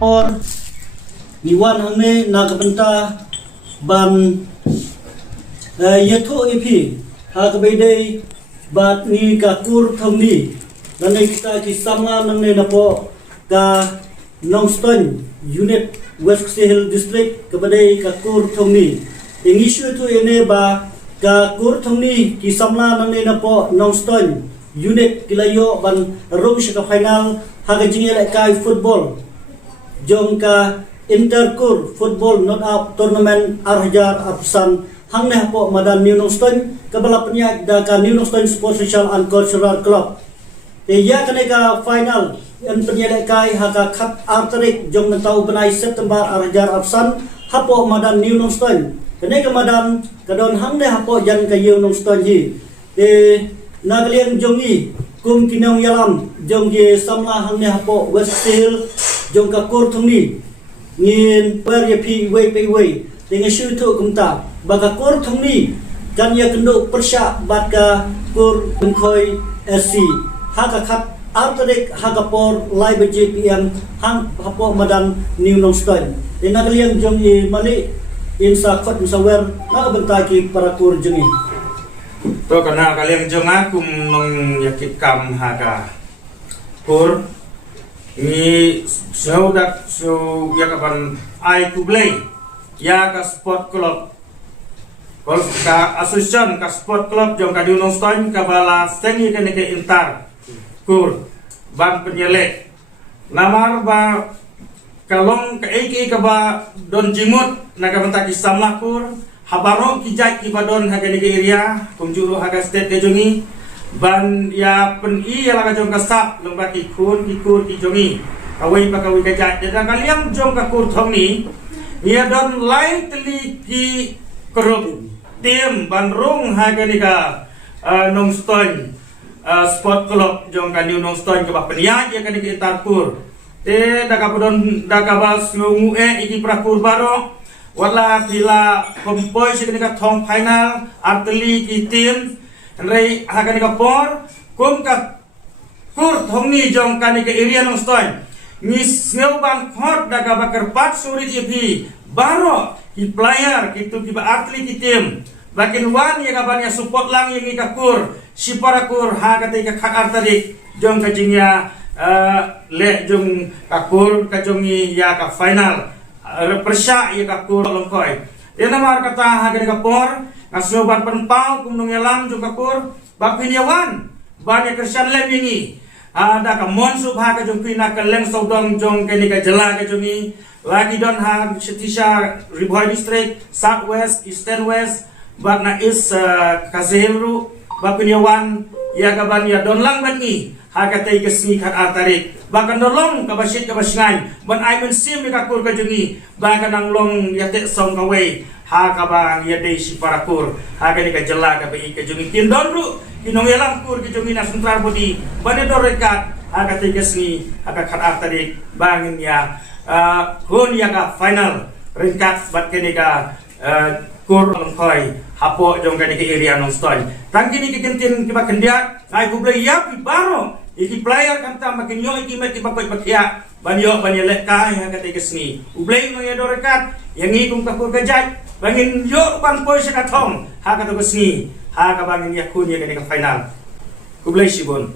or Iwan hangne nakabenta ban yatho ipi hakabede bat ni kakur thomni nanai kita kisama nanne napo ka Nongston unit West Hill district kabade kakur thomni ingishu tu ene ba kakur thomni kisamla nanne napo Nongston unit kilayo ban rong shika final hagajingel kai football jongka interkur football not up tournament arhajar apsan hangne po madan New Nongston kabala penyak da ka New Nongston Sports Social and Cultural Club ya kaneka final en penyelek kai haka khat arterik jong mentau benai September arhajar apsan hapo madan New Nongston kaneka madan kadon hangne hapo jan ka New Nongston ji nagliang jongi kum kinong yalam jong ye samla hangne hapo West Hill jong ka kur thongni ngin per ye pi we pe we dengan shu tu kumta baga kur thongni kan ya kendo persya bat ka kur bengkoi SC haka khat arterik haka por lai beje pm hang hapo madan New Nongston nagliang jong ye mali insa khot musawer haka bentai ki para kur jongi to karena kalian jonga kum nong yakit kam haga kur ni saudak so yakapan ai kublai ya ka sport club kol ka asosiasi ka sport club jong ka New Nongston ka bala sengi ka ke intar kur ban penyelek namar ba kalong ka eki ka ba don jimut naga bentak isamlah kur habarok kijai kibadon haga nege area kumjuru haga state kejongi ban ya pen i ala ka jong kasap lomba kikur kijongi kawai pakawi kajai dan kalian jong ka kur thongni ya don lai teli ki kerup tim ban rong haga nega Nongston sport club jong ka New Nongston ke bapenia ya ka nege tarkur daga podon daga bas lungu iki prakur baro wala bila kompoi sekenika thong final arteli ki tim rei hakanika por kum ka kur thongni jong kanika area Nongston ni snowban khot daga bakar pat suri ipi baro ki player kitu ki arteli ki tim bakin wan ya kabanya support lang yang ikakur si para kur hakatika khak arteli jong kajingya le jong kakur kajongi ya ka final persya ia kakur longkoi dia namar kata hagen kapor ngasuban penpau kumnung elam juga kakur bapiniawan banyak kersan lemingi ada ka monsu bha ka jong pina ka leng sodong jong keni ka jela ka jongi lagi don ha setisha Ribuai district southwest eastern west bakna is kazehru bapiniawan ya kaban ya don lang bangi hakatai kesni kat atarik bahkan nolong kabasit kabasingan ban ai men sim kakur kajongi bahkan nang long yate song kawai ha kabang yate si parakur hakani ka jela ka bai kajongi tindon ru kinong elang kur kajongi na sentral bodi bane dorekat hakatai kesni haka kat atarik bangin ya hun ya ka final ringkat bat kene ka kur longkoi hapo jong kani ke area Nongston tangkini ke kentin kiba kendiak ai kublai ya pi baro iki player kanta makin yo iki met bakoi bakia banyo banyelek ka yang kata kesni ublai no ya dorekat yang ikung kapur gajai bangin yo ban poi sekatong ha kata kesni ha ka bangin yakun ya kani ke final kublai sibon